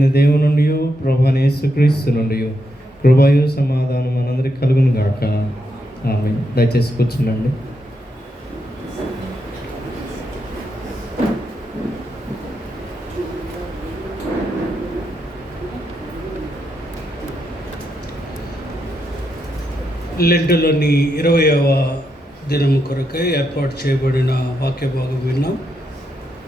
దేవుని నుండి ప్రభువైన యేసుక్రీస్తు నుండి కృపయు సమాధానం మనందరికి కలుగును గాక. ఆమేన్. దయచేసి కూర్చునండి. లెంటులోని 20వ దినము కొరకై ఏర్పాటు చేయబడిన వాక్య భాగం విన్నాం.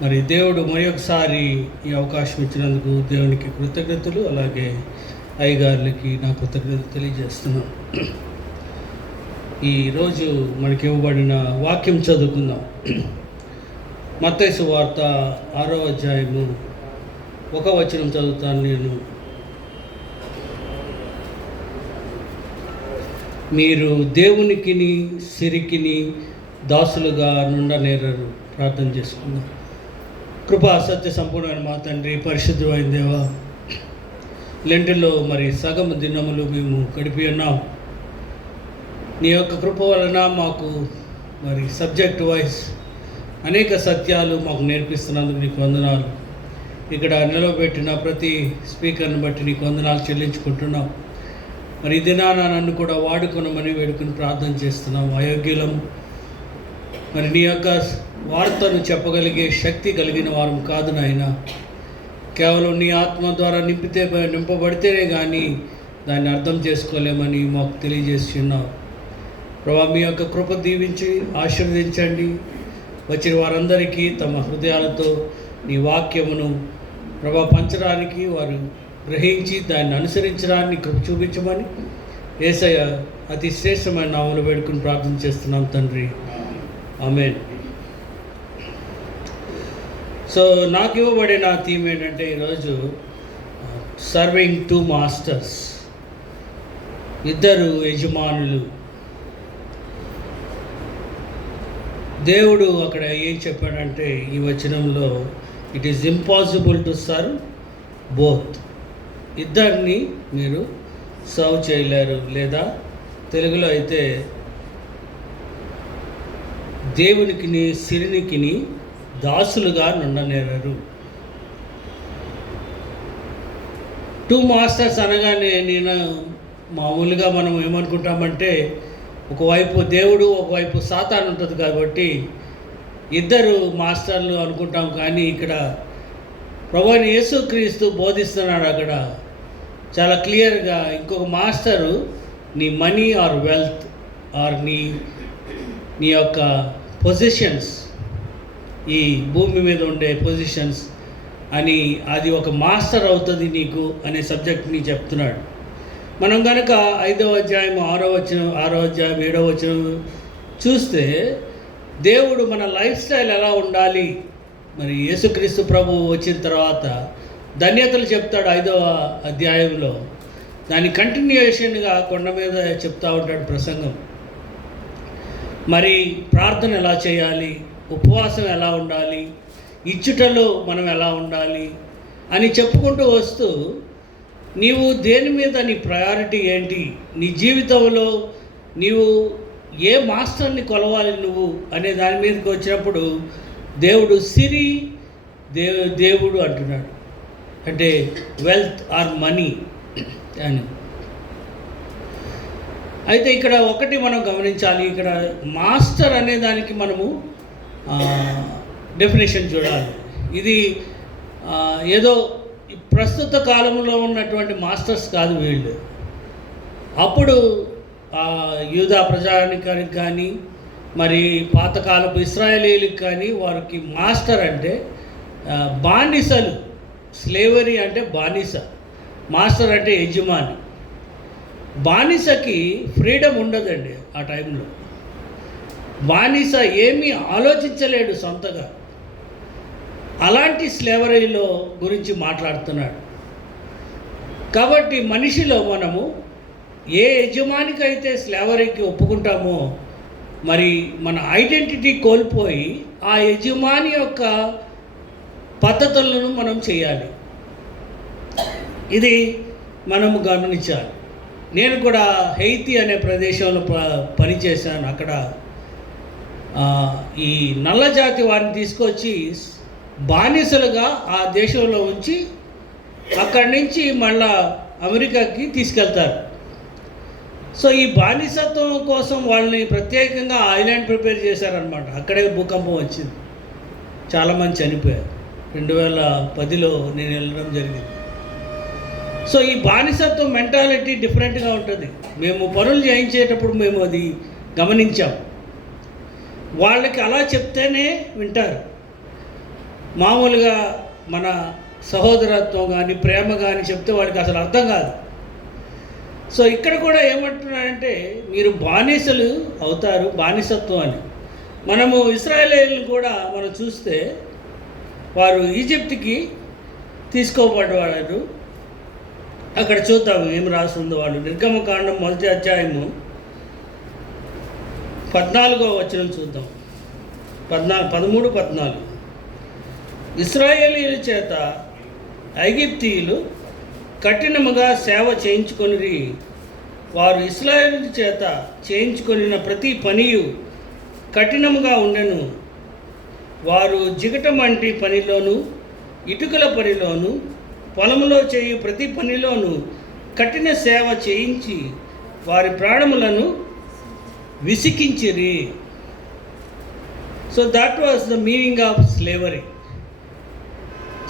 మరి దేవుడు మరొకసారి ఈ అవకాశం ఇచ్చినందుకు దేవునికి కృతజ్ఞతలు, అలాగే అయ్యగారులకి నా కృతజ్ఞతలు తెలియజేస్తున్నాను. ఈరోజు మనకి ఇవ్వబడిన వాక్యం చదువుకుందాం. మత్తయి సువార్త 6వ అధ్యాయము 1వ వచనం చదువుతాను నేను. మీరు దేవునికిని సిరికిని దాసులుగా నుండనేరరు. ప్రార్థన చేసుకుందాం. కృపా సత్య సంపూర్ణమైన మా తండ్రి, పరిశుద్ధమైన దేవ, లెంటిలో మరి సగం దినములు మేము గడిపి ఉన్నాం. నీ యొక్క కృప వలన మాకు మరి సబ్జెక్ట్ వైజ్ అనేక సత్యాలు మాకు నేర్పిస్తున్నందుకు నీకు వందనాలు. ఇక్కడ నిలవబెట్టిన ప్రతి స్పీకర్ని బట్టి నీకు వందనాలు చెల్లించుకుంటున్నాం. మరి ఈ దినాన నన్ను కూడా వాడుకొనమని వేడుకొని ప్రార్థన చేస్తున్నాం. అయోగ్యులం, మరి నీ యొక్క వార్తను చెప్పగలిగే శక్తి కలిగిన వారం కాదు నాయన. కేవలం నీ ఆత్మ ద్వారా నింపబడితేనే కానీ దాన్ని అర్థం చేసుకోలేమని మాకు తెలియజేస్తున్నావు. ప్రభా, మీ యొక్క కృప దీవించి ఆశీర్వదించండి. వచ్చిన వారందరికీ తమ హృదయాలతో నీ వాక్యమును ప్రభా పంచడానికి, వారు గ్రహించి దాన్ని అనుసరించడానికి కృప చూపించమని యేసయ్య అతి శ్రేష్టమైన నామములో వేడుకుని ప్రార్థన చేస్తున్నాం తండ్రి. ఆమేన్. సో నాకు ఇవ్వబడిన థీమ్ ఏంటంటే ఈరోజు సర్వింగ్ టు మాస్టర్స్, ఇద్దరు యజమానులు. దేవుడు అక్కడ ఏం చెప్పాడంటే ఈ వచనంలో, it is impossible to serve both. ఇద్దరిని మీరు సర్వ్ చేయలేరు, లేదా తెలుగులో అయితే దేవునికిని సిరినికిని దాసులుగా నుండనేరరు. టూ మాస్టర్స్ అనగానే నేను మామూలుగా మనం ఏమనుకుంటామంటే ఒకవైపు దేవుడు, ఒకవైపు సాతాను ఉంటుంది కాబట్టి ఇద్దరు మాస్టర్లు అనుకుంటాం. కానీ ఇక్కడ ప్రభువైన యేసుక్రీస్తు బోధిస్తున్నాడు అక్కడ చాలా క్లియర్గా. ఇంకొక మాస్టరు నీ మనీ ఆర్ వెల్త్ ఆర్ నీ యొక్క పొజిషన్స్, ఈ భూమి మీద ఉండే పొజిషన్స్ అని, అది ఒక మాస్టర్ అవుతుంది నీకు అనే సబ్జెక్ట్ని చెప్తున్నాడు. మనం కనుక 5వ అధ్యాయం 6వ వచనం, 6వ అధ్యాయం 7వ వచనం చూస్తే దేవుడు మన లైఫ్ స్టైల్ ఎలా ఉండాలి, మరి యేసుక్రీస్తు ప్రభు వచ్చిన తర్వాత ధన్యతలు చెప్తాడు 5వ అధ్యాయంలో. దాని కంటిన్యూయేషన్గా కొండ మీద చెప్తూ ఉంటాడు ప్రసంగం. మరి ప్రార్థన ఎలా చేయాలి, ఉపవాసం ఎలా ఉండాలి, ఇచ్చుటలో మనం ఎలా ఉండాలి అని చెప్పుకుంటూ వస్తూ, నీవు దేని మీద నీ ప్రయారిటీ ఏంటి, నీ జీవితంలో నీవు ఏ మాస్టర్ని కొలవాలి నువ్వు అనే దాని మీదకి వచ్చినప్పుడు దేవుడు సిరి దేవుడు అంటున్నాడు, అంటే వెల్త్ ఆర్ మనీ అని. అయితే ఇక్కడ ఒకటి మనం గమనించాలి, ఇక్కడ మాస్టర్ అనే దానికి మనము డెఫినేషన్ చూడాలి. ఇది ఏదో ప్రస్తుత కాలంలో ఉన్నటువంటి మాస్టర్స్ కాదు వీళ్ళు. అప్పుడు యూదా ప్రజానికానికి కానీ, మరి పాతకాలపు ఇశ్రాయేలీలకు కానీ వారికి మాస్టర్ అంటే బానిసలు. స్లేవరీ అంటే బానిస, మాస్టర్ అంటే యజమాని. బానిసకి ఫ్రీడమ్ ఉండదండి ఆ టైంలో. బానిస ఏమీ ఆలోచించలేడు సొంతగా. అలాంటి స్లేవరీలో గురించి మాట్లాడుతున్నాడు. కాబట్టి మనిషిలో మనము ఏ యజమానికైతే స్లేవరీకి ఒప్పుకుంటామో, మరి మన ఐడెంటిటీ కోల్పోయి ఆ యజమాని యొక్క పద్ధతులను మనం చేయాలి. ఇది మనము గమనించాలి. నేను కూడా హెయితీ అనే ప్రదేశంలో పనిచేశాను. అక్కడ ఈ నల్లజాతి వారిని తీసుకొచ్చి బానిసలుగా ఆ దేశంలో ఉంచి అక్కడి నుంచి మళ్ళా అమెరికాకి తీసుకెళ్తారు. సో ఈ బానిసత్వం కోసం వాళ్ళని ప్రత్యేకంగా ఐలాండ్ ప్రిపేర్ చేశారనమాట. అక్కడే భూకంపం వచ్చింది, చాలామంది చనిపోయారు. 2010లో నేను వెళ్ళడం జరిగింది. సో ఈ బానిసత్వం మెంటాలిటీ డిఫరెంట్గా ఉంటుంది. మేము పనులు చేయించేటప్పుడు మేము అది గమనించాం. వాళ్ళకి అలా చెప్తేనే వింటారు. మామూలుగా మన సహోదరత్వం కానీ ప్రేమ కానీ చెప్తే వాళ్ళకి అసలు అర్థం కాదు. సో ఇక్కడ కూడా ఏమంటున్నారంటే మీరు బానిసలు అవుతారు, బానిసత్వం అని. మనము ఇశ్రాయేలీయులను కూడా మనం చూస్తే వారు ఈజిప్ట్కి తీసుకోబడ్డారు. అక్కడ చూద్దాము ఏం రాస్తుందో. వాళ్ళు నిర్గమకాండం 1వ అధ్యాయము 14వ వచనం చూద్దాం. 13-14. ఇశ్రాయేలీయుల చేత ఐగుప్తీయులు కఠినముగా సేవ చేయించుకొనిరి. వారు ఇశ్రాయేలీయుల చేత చేయించుకొనిన ప్రతి పనియు కఠినముగా ఉండెను. వారు జిగటం వంటి పనిలోను, ఇటుకల పనిలోను, పొలములో చేయు ప్రతి పనిలోను కఠిన సేవ చేయించి వారి ప్రాణములను విసికించిరి. So that was the meaning of slavery.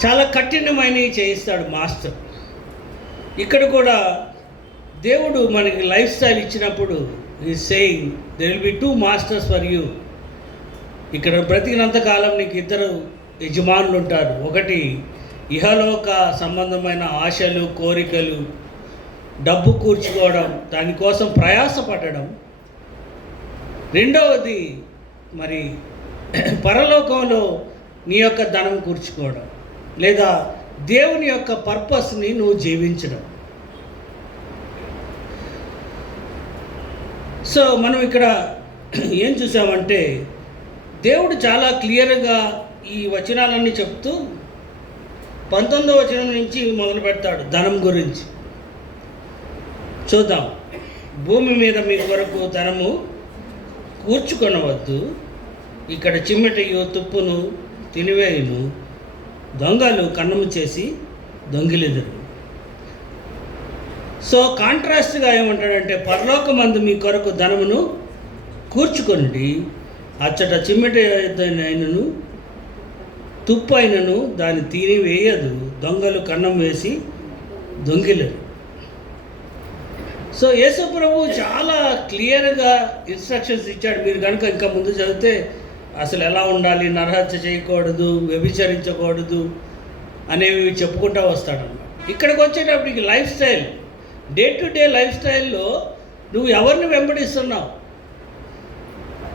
చాలా కఠినమైనవి చేయిస్తాడు మాస్టర్. ఇక్కడ కూడా దేవుడు మనకి లైఫ్ స్టైల్ ఇచ్చినప్పుడు ఈ saying there will be 2 masters for you. ఇక్కడ బ్రతికినంత కాలం నీకు 2 యజమానులు ఉంటారు. ఒకటి ఇహలోక సంబంధమైన ఆశలు, కోరికలు, డబ్బు కూర్చుకోవడం, దానికోసం ప్రయాసపడడం. రెండవది మరి పరలోకంలో నీ యొక్క ధనం కూర్చుకోవడం, లేదా దేవుని యొక్క పర్పస్ని నువ్వు జీవించడం. సో మనం ఇక్కడ ఏం చూసామంటే దేవుడు చాలా క్లియర్గా ఈ వచనాలన్నీ చెప్తూ 19వ వచనం నుంచి మొదలు పెడతాడు ధనం గురించి. చూద్దాం. భూమి మీద మీ కొరకు ధనము కూర్చుకొనవద్దు. ఇక్కడ చిమ్మెటయు తుప్పును తినివేయును, దొంగలు కన్నము చేసి దొంగిలెదరు. సో కాంట్రాస్ట్గా ఏమంటాడంటే పరలోకమందు మీ కొరకు ధనమును కూర్చుకొనిడి, అచ్చట చిమ్మెట అయినను తుప్పు అయినను దాన్ని తినివేయదు, దొంగలు కన్నం వేసి దొంగిలరు. సో యేసు ప్రభు చాలా క్లియర్గా ఇన్స్ట్రక్షన్స్ ఇచ్చాడు. మీరు కనుక ఇంకా ముందు చదివితే అసలు ఎలా ఉండాలి, నరహత్య చేయకూడదు, వ్యభిచరించకూడదు అనేవి చెప్పుకుంటూ వస్తాడన్నమాట. ఇక్కడికి వచ్చేటప్పటికి life style, day to day life స్టైల్లో నువ్వు ఎవరిని వెంబడిస్తున్నావు.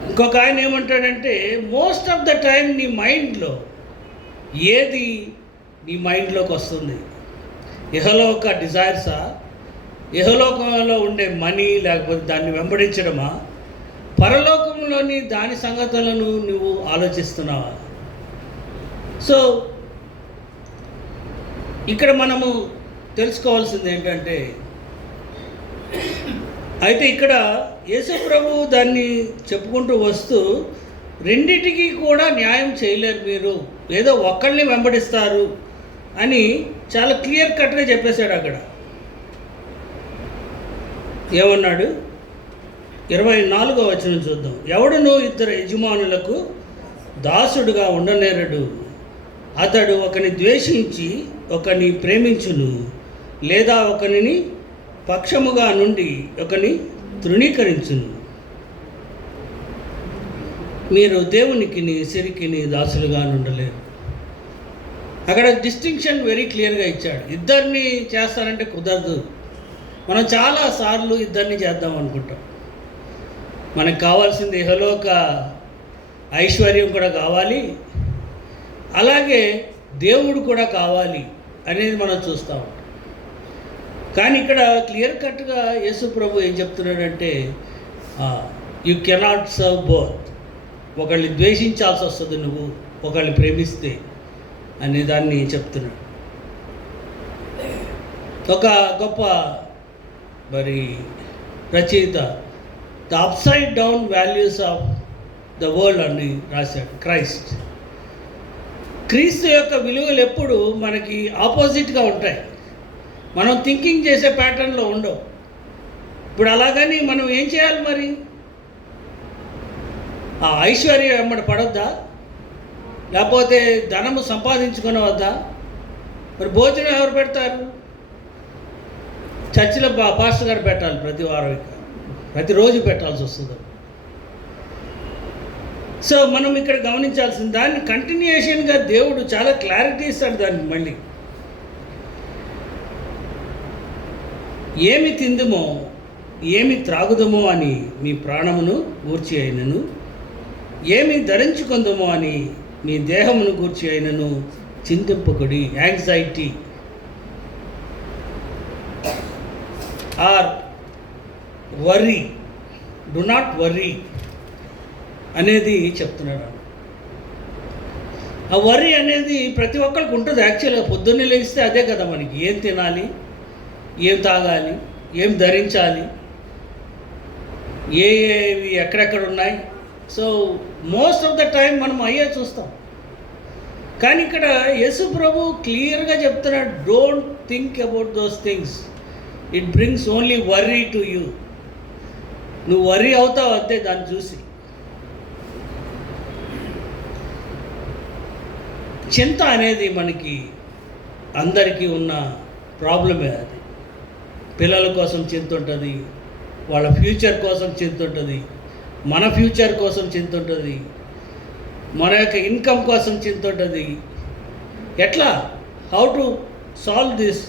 ఇంకొక ఆయన ఏమంటాడంటే మోస్ట్ ఆఫ్ ద టైం నీ మైండ్లో ఏది నీ మైండ్లోకి వస్తుంది? ఇహలోక డిజైర్సా, ఇహలోకంలో ఉండే మనీ, లేకపోతే దాన్ని వెంబడించడమా, పరలోకంలోని దాని సంగతులను నువ్వు ఆలోచిస్తున్నావా? సో ఇక్కడ మనము తెలుసుకోవాల్సింది ఏంటంటే, అయితే ఇక్కడ యేసు ప్రభు దాన్ని చెప్పుకుంటూ వస్తూ రెండిటికి కూడా న్యాయం చేయలేరు, మీరు ఏదో ఒక్కళ్ళని వెంబడిస్తారు అని చాలా క్లియర్ కట్గా చెప్పేశాడు. అక్కడ ఏమన్నాడు? 24వ వచనం చూద్దాం. ఎవడును 2 యజమానులకు దాసుడుగా ఉండనేరడు. అతడు ఒకని ద్వేషించి ఒకని ప్రేమించును, లేదా ఒకనిని పక్షముగా నుండి ఒకని తృణీకరించును. మీరు దేవునికి సిరికిని దాసులుగా ఉండలేరు. అక్కడ డిస్టింక్షన్ వెరీ క్లియర్గా ఇచ్చాడు. ఇద్దరిని చేస్తారంటే కుదరదు. మనం చాలాసార్లు ఇద్దరిని చేద్దాం అనుకుంటాం. మనకు కావాల్సింది ఇహలోక ఐశ్వర్యం కూడా కావాలి, అలాగే దేవుడు కూడా కావాలి అనేది మనం చూస్తూ ఉంటాం. కానీ ఇక్కడ క్లియర్ కట్గా యేసు ప్రభు ఏం చెప్తున్నాడంటే యు కెనాట్ సర్వ్ బోత్. ఒకళ్ళని ద్వేషించాల్సి వస్తుంది నువ్వు ఒకళ్ళని ప్రేమిస్తే అనే దాన్ని చెప్తున్నాడు. ఒక గొప్ప మరి రచయిత the upside down values of the world అని రాశాడు. క్రీస్తు యొక్క విలువలు ఎప్పుడు మనకి ఆపోజిట్గా ఉంటాయి. మనం థింకింగ్ చేసే ప్యాటర్న్లో ఉండవు. ఇప్పుడు అలాగని మనం ఏం చేయాలి మరి? ఆ ఐశ్వర్యం వెంబడి పడొద్దా? లేకపోతే ధనము సంపాదించుకునవద్దా? మరి భోజనం ఎవరు పెడతారు? చర్చిలో పాస్టర్ గారు పెట్టాలి, ప్రతి వారం, ప్రతిరోజు పెట్టాల్సి వస్తుంది. సో మనం ఇక్కడ గమనించాల్సిన దాన్ని కంటిన్యూషన్గా దేవుడు చాలా క్లారిటీ ఇస్తాడు దానికి. మళ్ళీ ఏమి తిందుమో ఏమి త్రాగుదమో అని మీ ప్రాణమును గూర్చి అయినను, ఏమి ధరించుకుందమో అని మీ దేహమును గూర్చి అయినను చింతింపకుడి. Anxiety or worry, do not worry అనేది చెప్తున్నాడు. ఆ వర్రీ అనేది ప్రతి ఒక్కరికి ఉంటుంది. యాక్చువల్గా పొద్దున్నే లేస్తే అదే కదా మనకి, ఏం తినాలి, ఏం తాగాలి, ఏం ధరించాలి, ఏవి ఎక్కడెక్కడ ఉన్నాయి. So most of the time మనం అయ్యే చూస్తాం. కానీ ఇక్కడ యేసు ప్రభు క్లియర్గా చెప్తున్నాడు, don't think about those things, it brings only worry to you. నువ్వు వర్రీ అవుతావు అంతే దాన్ని చూసి. చింత అనేది మనకి అందరికీ ఉన్న ప్రాబ్లమే. అది పిల్లల కోసం చింత ఉంటుంది, వాళ్ళ ఫ్యూచర్ కోసం చింత ఉంటుంది, మన ఫ్యూచర్ కోసం చింత ఉంటుంది, మన యొక్క ఇన్కమ్ కోసం చింత ఉంటుంది. ఎట్లా, how to solve this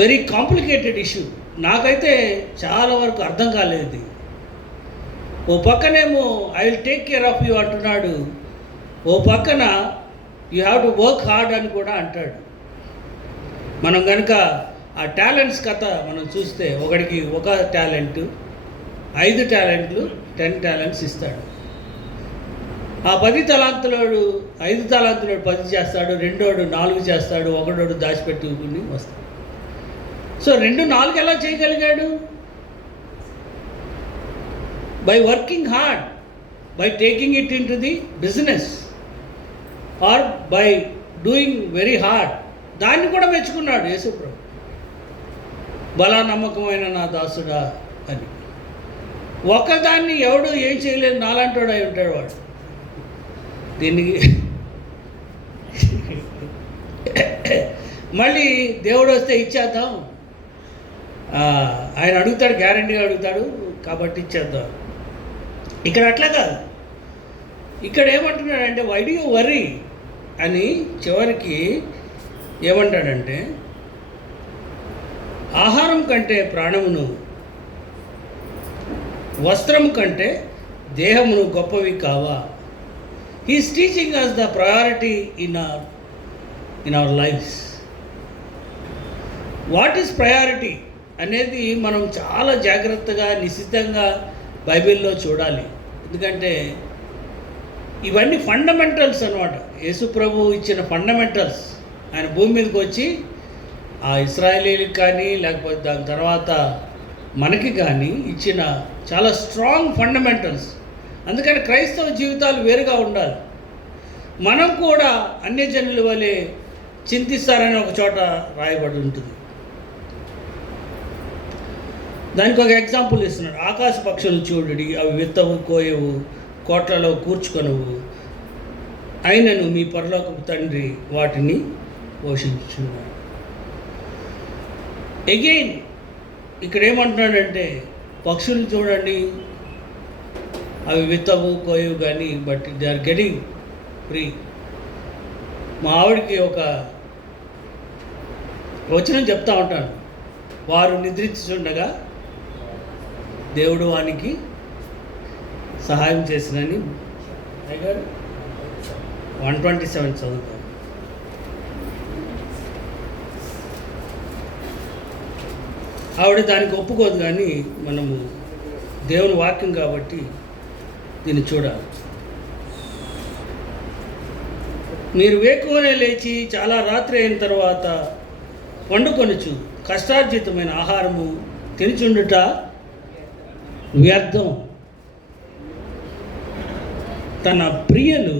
very complicated issue? నాకైతే చాలా వరకు అర్థం కాలేదు. ఓ పక్కనేమో I will take care of you అంటున్నాడు, ఓ పక్కన you have to work hard అని కూడా అంటాడు. మనం కనుక ఆ టాలెంట్స్ కథ మనం చూస్తే, ఒకడికి ఒక టాలెంట్, 5 టాలెంట్లు, 10 టాలెంట్స్ ఇస్తాడు. ఆ 10 తలాంతులోడు 5 తలాంతులోడు 10 చేస్తాడు, రెండోడు 4 చేస్తాడు, ఒకడోడు దాచిపెట్టుకుని వస్తాడు. సో 2, 4 ఎలా చేయగలిగాడు? By working hard, by taking it into the business, or by doing very hard. దాన్ని కూడా మెచ్చుకున్నాడు యేసుప్రభు, బలా నమ్మకమైన నా దాసుడా అని. ఒకదాన్ని ఎవడు ఏం చేయలేదు, నాలాంటోడు అయి ఉంటాడు వాడు. దీనికి మళ్ళీ దేవుడు వస్తే ఇచ్చేద్దాం, ఆయన అడుగుతాడు, గ్యారంటీగా అడుగుతాడు కాబట్టి ఇచ్చేద్దాం. ఇక్కడ అట్లా కాదు. ఇక్కడ ఏమంటున్నాడంటే వై డు యు వర్రీ అని చివరికి ఏమంటాడంటే, ఆహారం కంటే ప్రాణమును, వస్త్రము కంటే దేహమును గొప్పవి కావా. He is teaching us the priority in our lives. What is priority అనేది మనం చాలా జాగ్రత్తగా, నిశ్చితంగా బైబిల్లో చూడాలి. ఎందుకంటే ఇవన్నీ ఫండమెంటల్స్ అన్నమాట. యేసు ప్రభు ఇచ్చిన ఫండమెంటల్స్. ఆయన భూమి మీదకి వచ్చి ఆ ఇశ్రాయేలీలకు కానీ, లేకపోతే దాని తర్వాత మనకి కానీ ఇచ్చిన చాలా స్ట్రాంగ్ ఫండమెంటల్స్. అందుకని క్రైస్తవ జీవితాలు వేరుగా ఉండాలి. మనం కూడా అన్యజనుల వలె చింతిస్తారని ఒక చోట రాయబడి ఉంటుంది. దానికి ఒక ఎగ్జాంపుల్ ఇస్తున్నాడు. ఆకాశ పక్షులు చూడుడి, అవి విత్తవు, కోయవు, కోట్లలో కూర్చుకొనవు, అయినను మీ పరలోకపు తండ్రి వాటిని పోషించున్నాడు. అగైన్ ఇక్కడ ఏమంటున్నాడంటే, పక్షులు చూడండి, అవి విత్తవు, కోయవు కానీ, but they are getting free. మా ఆవిడకి ఒక వచనం చెప్తా ఉంటాను, వారు నిద్రించుండగా దేవుడు వానికి సహాయం చేసినని. 127 చదువుతాం. ఆవిడ దానికి ఒప్పుకోదు, కానీ మనము దేవుని వాక్యం కాబట్టి దీన్ని చూడాలి. మీరు వేకువనే లేచి చాలా రాత్రి అయిన తర్వాత వండుకొనుచు కష్టార్జితమైన ఆహారము తినుచుండుట వ్యర్థం. తన ప్రియులు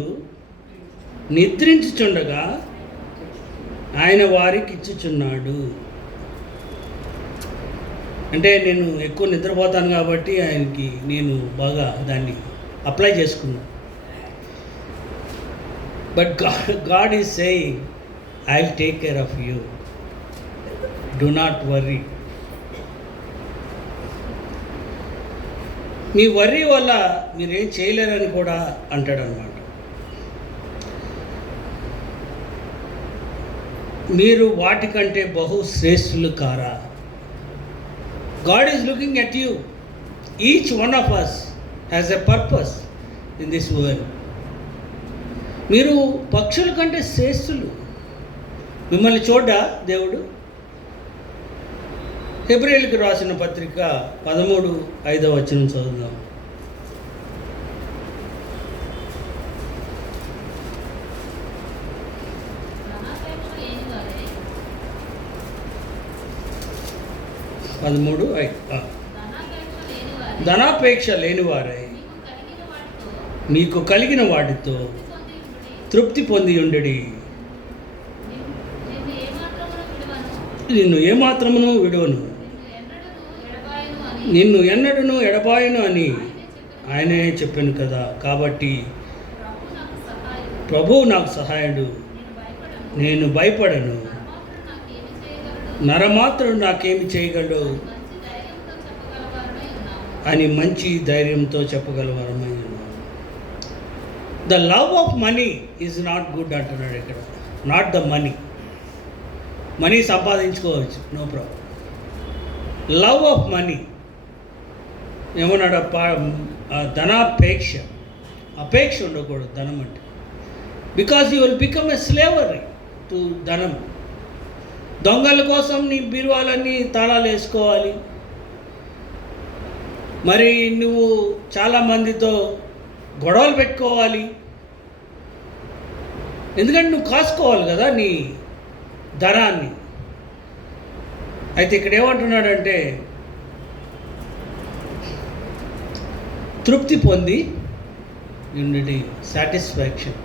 నిద్రించుచుండగా ఆయన వారికి ఇచ్చుచున్నాడు. అంటే నేను ఎక్కువ నిద్రపోతాను కాబట్టి ఆయనకి నేను బాగా దాన్ని అప్లై చేసుకున్నాను. But God is saying, I will take care of you, do not worry. Me worry వల్ల మీరేం చేయలేరని కూడా అంటాడు అన్నమాట. మీరు వాటికంటే బహు శ్రేష్ఠులు కారా? God is looking at you. Each one of us has a purpose in this world. మీరు పక్షుల కంటే శ్రేష్ఠులు. మిమ్మల్ని చూడ్డా దేవుడు? హెబ్రీయులకు రాసిన పత్రిక 13:5 చదువుదాం. ధనాపేక్ష లేనివారై మీకు కలిగిన వాటితో తృప్తి పొంది ఉండడి. నిన్ను ఏమాత్రమును విడువను, నిన్ను ఎన్నడను ఎడబాయను అని ఆయనే చెప్పాను కదా. కాబట్టి ప్రభువు నాకు సహాయుడు, నేను భయపడను. నరమాత్రుడు నాకేమి చేయగలడు అని మంచి ధైర్యంతో చెప్పగలవారమై ఉన్నాను. The love of money is not good అంటున్నాడు ఇక్కడ. Not the money. మనీ సంపాదించుకోవచ్చు, no problem. Love of money ఏమన్నాడు? ధనాపేక్ష, అపేక్ష ఉండకూడదు ధనం అంటే. Because you will become a slavery to ధనం. దొంగల కోసం నీ బీరువాలన్నీ తాళాలు వేసుకోవాలి. మరి నువ్వు చాలామందితో గొడవలు పెట్టుకోవాలి. ఎందుకంటే నువ్వు కాసుకోవాలి కదా నీ ధనాన్ని. అయితే ఇక్కడ ఏమంటున్నాడంటే తృప్తి పొంది unity, satisfaction.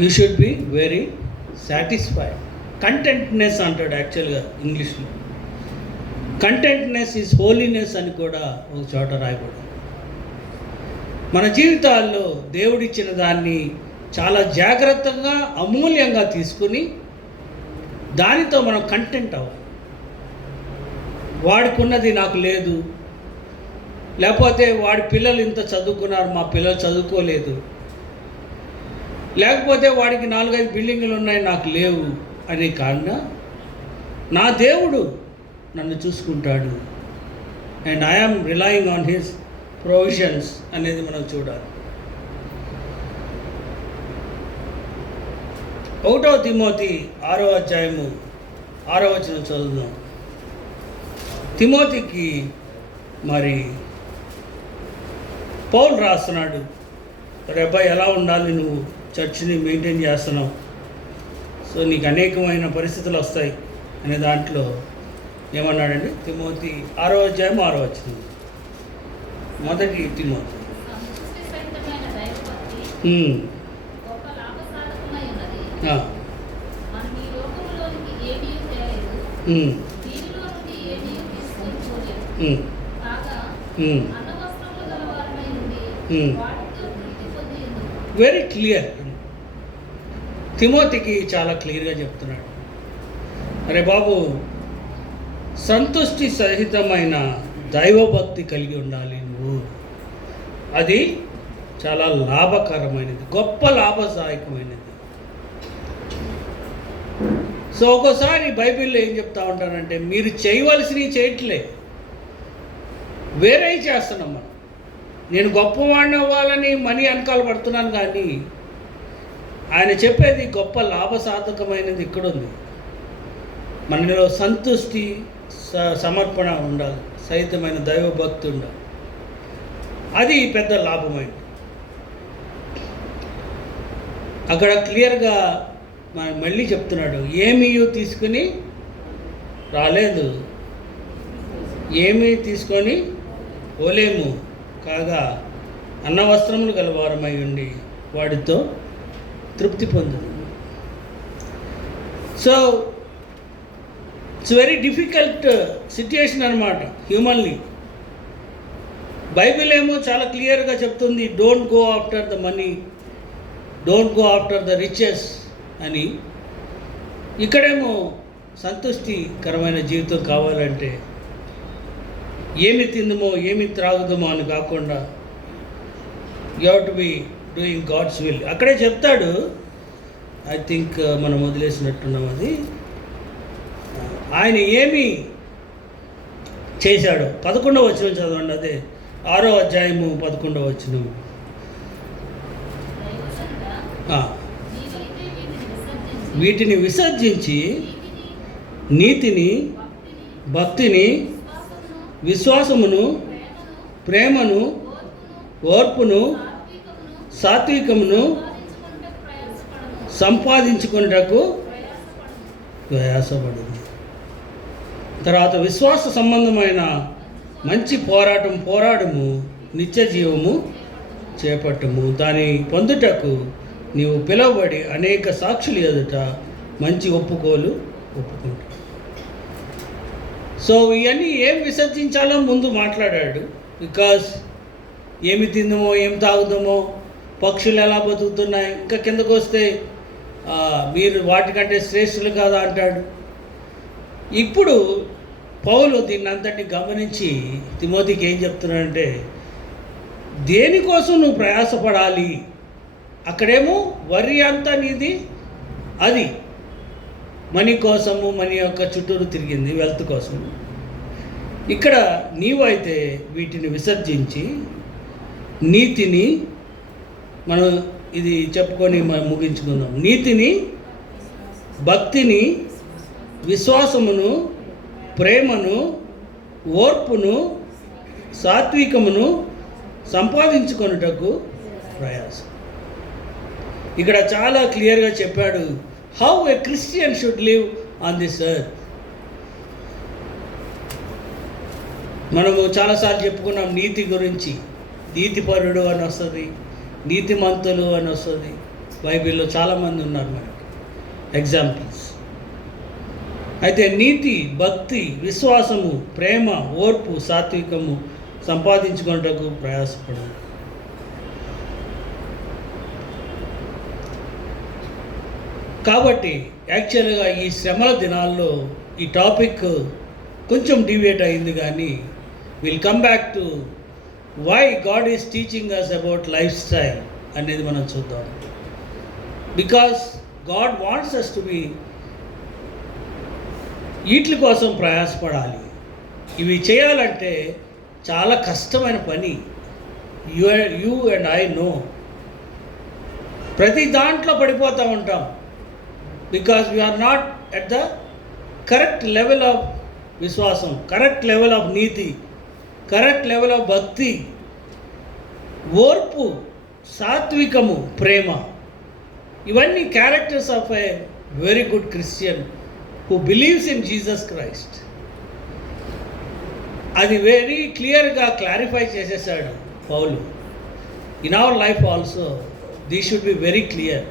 You should be very satisfied. Contentness అంటాడు యాక్చువల్గా ఇంగ్లీష్లో. కంటెంట్నెస్ ఈజ్ హోలీనెస్ అని కూడా ఒక చోట రాయబడి. మన జీవితాల్లో దేవుడిచ్చిన దాన్ని చాలా జాగ్రత్తగా అమూల్యంగా తీసుకుని దానితో మనం కంటెంట్ అవ్వాలి. వాడికి ఉన్నది నాకు లేదు, లేకపోతే వాడి పిల్లలు ఇంత చదువుకున్నారు, మా పిల్లలు చదువుకోలేదు, లేకపోతే వాడికి 4-5 బిల్డింగులు ఉన్నాయి, నాకు లేవు అని కాకుండా నా దేవుడు నన్ను చూసుకుంటాడు and I'm relying on his provisions అనేది మనం చూడాలి. 1 తిమోతి 6:6 చదువుదాం. తిమోతికి మరి పౌలు రాస్తున్నాడు, రే అబ్బాయి ఎలా ఉండాలి, నువ్వు చర్చిని మెయింటైన్ చేస్తున్నావు, సో నీకు అనేకమైన పరిస్థితులు వస్తాయి అనే దాంట్లో ఏమన్నాడండి? తిమోతి 6:6 మొదటి తిమోతి. Very clear. తిమోతికి చాలా క్లియర్గా చెప్తున్నాడు, అరే బాబు, సంతుష్టి సహితమైన దైవభక్తి కలిగి ఉండాలి నువ్వు. అది చాలా లాభకరమైనది, గొప్ప లాభదాయకమైనది. సో ఒక్కోసారి బైబిల్లో ఏం చెప్తా ఉంటానంటే, మీరు చేయవలసినవి చేయట్లే, వేరే చేస్తున్నాం మనం. నేను గొప్పవాడిని అవ్వాలని మనీ వెనకాల పడుతున్నాను, కానీ ఆయన చెప్పేది గొప్ప లాభసాధకమైనది ఇక్కడ ఉంది. మనలో సంతుష్టి, సమర్పణ ఉండాలి, సహితమైన దైవభక్తి ఉండాలి. అది పెద్ద లాభమైంది. అక్కడ క్లియర్గా మళ్ళీ చెప్తున్నాడు, ఏమీ తీసుకుని రాలేదు, ఏమీ తీసుకొని పోలేము, కాగా అన్న వస్త్రములు గలవారమై ఉండి వాటితో తృప్తి పొందు. So it's very difficult situation అనమాట హ్యూమన్లీ. బైబిల్ ఏమో చాలా క్లియర్గా చెప్తుంది, don't go after the money, don't go after the riches అని. ఇక్కడేమో సంతృష్టికరమైన జీవితం కావాలంటే ఏమి తిందుమో ఏమి త్రాగుదామో అని కాకుండా you have to be doing God's will. అక్కడే చెప్తాడు, ఐ థింక్ మనం వదిలేసినట్టున్నాం అది. ఆయన ఏమి చేశాడు 11వ వచనం చదవండి, అదే 6వ అధ్యాయము 11వ వచనం. వీటిని విసర్జించి నీతిని, భక్తిని, విశ్వాసమును, ప్రేమను, ఓర్పును, సాత్వికమును సంపాదించుకున్నటకు ప్రయాసపడింది. తర్వాత విశ్వాస సంబంధమైన మంచి పోరాడము, నిత్య జీవము చేపట్టము. దాని పొందుటకు నీవు పిలువబడి అనేక సాక్షులు ఎదుట మంచి ఒప్పుకుంటావు. సో ఇవన్నీ ఏం విసర్జించాలో ముందు మాట్లాడాడు. బికాస్ ఏమి తిందామో ఏం తాగుదామో, పక్షులు ఎలా బతుకుతున్నాయి, ఇంకా కిందకు వస్తే మీరు వాటికంటే శ్రేష్ఠులు కాదా అంటాడు. ఇప్పుడు పౌలు దీన్ని అంతటిని గమనించి తిమోతికి ఏం చెప్తున్నాడంటే, దేనికోసం నువ్వు ప్రయాసపడాలి. అక్కడేమో వరి అంతా నీది, అది మనీ కోసము, మనీ యొక్క చుట్టూరు తిరిగింది, వెల్త్ కోసం. ఇక్కడ నీవైతే వీటిని విసర్జించి నీతిని, మనం ఇది చెప్పుకొని ముగించుకుందాం, నీతిని, భక్తిని, విశ్వాసమును, ప్రేమను, ఓర్పును, సాత్వికమును సంపాదించుకొనుటకు ప్రయాసం. ఇక్కడ చాలా క్లియర్గా చెప్పాడు, how a Christian should live on this earth. మనము చాలాసార్లు చెప్పుకున్నాం నీతి గురించి. నీతిపరుడు అని వస్తుంది, నీతిమంతులు అని వస్తుంది. బైబిల్లో చాలామంది ఉన్నారు మనకి ఎగ్జాంపుల్స్. అయితే నీతి, భక్తి, విశ్వాసము, ప్రేమ, ఓర్పు, సాత్వికము సంపాదించుకున్నటకు ప్రయాసపడాలి. కాబట్టి యాక్చువల్గా ఈ శ్రమల దినాల్లో ఈ టాపిక్ కొంచెం డివియేట్ అయింది, కానీ will come back to why God is teaching us about lifestyle అనేది మనం చూద్దాం. Because God wants us to be వీటి కోసం ప్రయాసపడాలి. ఇవి చేయాలంటే చాలా కష్టమైన పని. You and I know. ప్రతి దాంట్లో పడిపోతూ ఉంటాం. Because we're not at the correct level of విశ్వాసం, కరెక్ట్ లెవెల్ ఆఫ్ నీతి, కరెక్ట్ లెవెల్ ఆఫ్ భక్తి, ఓర్పు, సాత్వికము, ప్రేమ. ఇవన్నీ characters of a very good Christian who believes in Jesus Christ. అది వెరీ క్లియర్గా క్లారిఫై చేసేసాడు పౌలు. In our life also this should be very clear.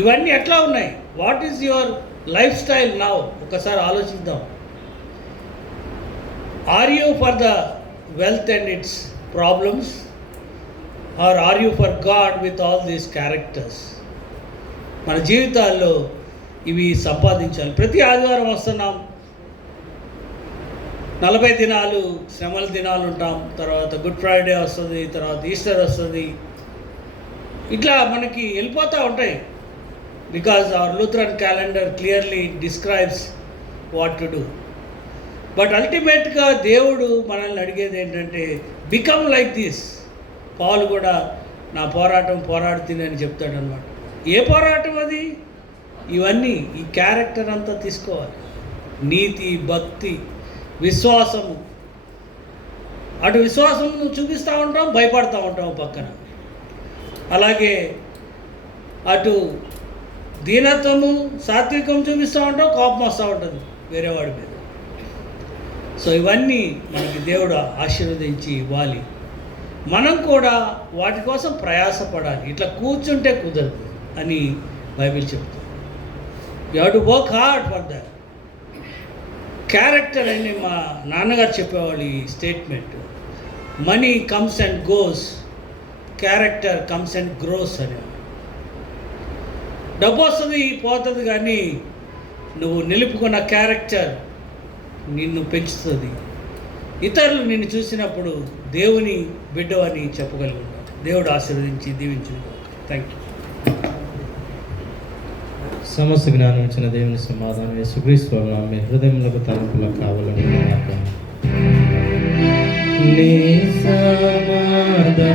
ఇవన్నీ ఎట్లా ఉన్నాయి? What is your life style now? ఒకసారి ఆలోచిద్దాం. Are you for the wealth and its problems, or are you for God with all these characters? మన జీవితాల్లో ఇవి సంపాదించాలి. ప్రతి ఆదివారం వస్తున్నాం, 40 దినాలు శ్రమల దినాలు ఉంటాం, తర్వాత గుడ్ ఫ్రైడే వస్తుంది, తర్వాత ఈస్టర్ వస్తుంది. ఇట్లా మనకి వెళ్ళిపోతూ ఉంటాయి. Because our Lutheran calendar clearly describes what to do. But అల్టిమేట్గా దేవుడు మనల్ని అడిగేది ఏంటంటే, బికమ్ లైక్ దిస్. పౌలు కూడా నా పోరాటం పోరాడుతుందని చెప్తాడనమాట. ఏ పోరాటం అది? ఇవన్నీ, ఈ క్యారెక్టర్ అంతా తీసుకోవాలి. నీతి, భక్తి, విశ్వాసము. అటు విశ్వాసము చూపిస్తూ ఉంటాం, భయపడుతూ ఉంటాం పక్కన. అలాగే అటు దీనత్వము, సాత్వికం చూపిస్తూ ఉంటాం, కోపం వస్తూ ఉంటుంది వేరే వాడి మీద. సో ఇవన్నీ మనకి దేవుడు ఆశీర్వదించి ఇవ్వాలి. మనం కూడా వాటి కోసం ప్రయాసపడాలి. ఇట్లా కూర్చుంటే కుదరదు అని బైబిల్ చెప్తుంది. You have to work hard for that. Character అని మా నాన్నగారు చెప్పేవాళ్ళు ఈ statement. Money comes and goes, character comes and grows అని. డబ్బు వస్తుంది పోతుంది, కానీ నువ్వు నిలుపుకున్న క్యారెక్టర్ నిన్ను పెంచుతుంది. ఇతరులు నిన్ను చూసినప్పుడు దేవుని బిడ్డవని చెప్పగలుగుతారు. దేవుడు ఆశీర్వదించి దీవించిన. Thank you. సమస్త జ్ఞానం ఇచ్చిన దేవుని సమాధానం యేసుక్రీస్తు వలన మీ హృదయములకు తలుపులకు కావాలని నీ సమాధానం